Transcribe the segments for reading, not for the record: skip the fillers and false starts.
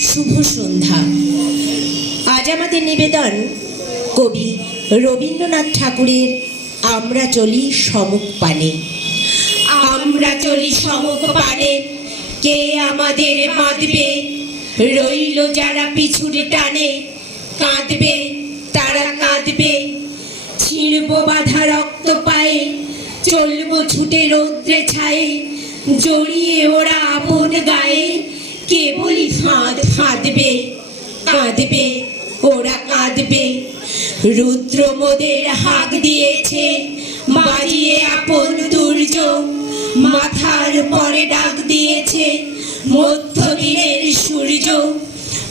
শুভ সন্ধ্যা। আজ আমাদের নিবেদন কবি রবীন্দ্রনাথ ঠাকুরের আমরা চলি সমুখ পানে। আমরা চলি সমুখ পানে, কে আমাদের বাঁধবে? রইল যারা পিছুর টানে, কাঁদবে তারা কাঁদবে। ছিঁড়ব বাঁধা রক্ত পায়ে, চলবো ছুটে রৌদ্রে ছায়ে। জড়িয়ে ওরা আপন গায়ে, কেবলই ফাঁদ ফাঁদবে। কাঁদবে ওরা কাঁদবে। রুদ্র মোদের হাঁক দিয়েছে, বাজিয়ে আপন দুর্য। মাথার পরে ডাক দিয়েছে মধ্যদিনের সূর্য।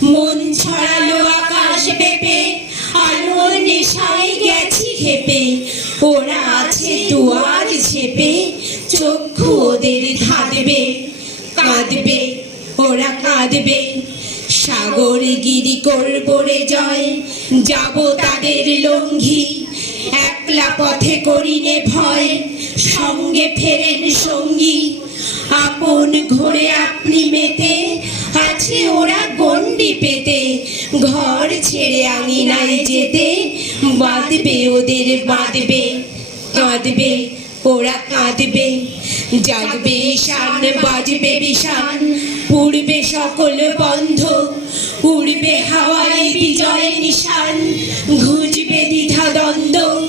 মন ছড়ালো আকাশ পেপে, আলোর নেশায় গেছি খেপে। ওরা আছে দুয়ার ছেপে, চক্ষু ওদের ধাঁধবে। কাঁদবে ওরা কাঁদবে। সাগর গিরি করবো রে জয়, যাব তাদের লঙ্ঘি। একলা পথে করিনে ভয়, সঙ্গে ফেরেন সঙ্গী। আপন ঘোরে আপনি মেতে, আছে ওরা গণ্ডি পেতে। ঘর ছেড়ে আঙিনায় যেতে, বাঁধবে ওদের বাঁধবে। কাঁদবে ওরা কাঁদবে। জাগবে ঈশান, বাজবে বিষাণ, উড়বে সকল বন্ধ। উড়বে হাওয়ায় বিজয় নিশান, ঘুচবে দ্বিধা দ্বন্দ্ব।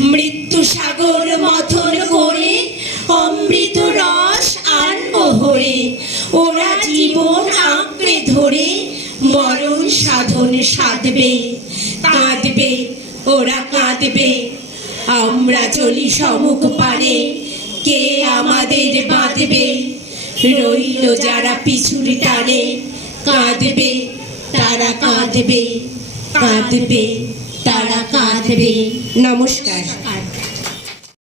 মৃত্যু সাগর মথন করে, অমৃত রস আনবো হরে। ওরা জীবন আঁকড়ে ধরে, মরণ সাধন সাধবে। কাঁদবে ওরা কাঁদবে। আমরা চলি সমুখ পানে, কে আমাদের বাঁধবে? রইল যারা পিছুর টানে, কাঁদবে তারা কাঁদবে। কাঁদবে তারা কাঁদবে। নমস্কার।